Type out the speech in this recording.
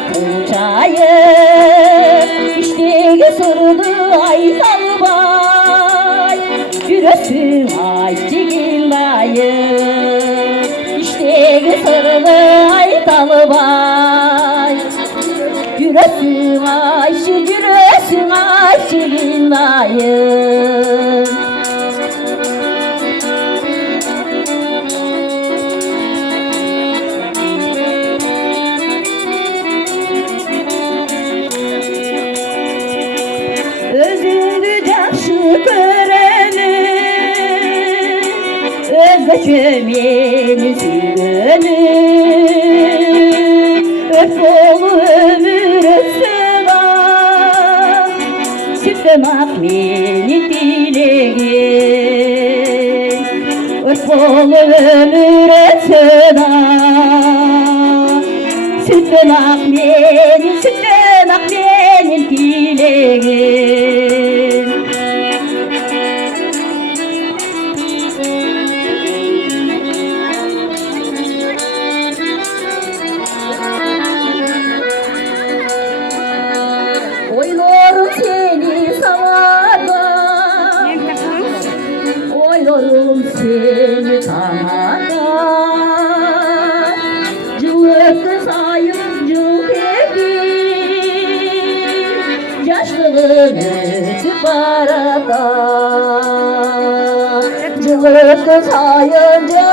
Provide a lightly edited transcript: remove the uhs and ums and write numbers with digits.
akın çayı, İşteki sorunu aytalı bay, Yürüsün ayçigin dayı, İşteki sorunu aytalı bay, Yürüsün ayçigin dayı. Özünü жақшы көремін, өзгеше мені сүйгенің, өрт болу өмір өтсін ақ, сүттен ақ мені тілеген. Өрт болу өмір өтсін ақ, sütten ak benim dileğim. Oynuyorum seni samada, oynuyorum seni samada. Cıvıktı sayıncı yaşlılığın ötüp arada. Cıvıktı sayıncı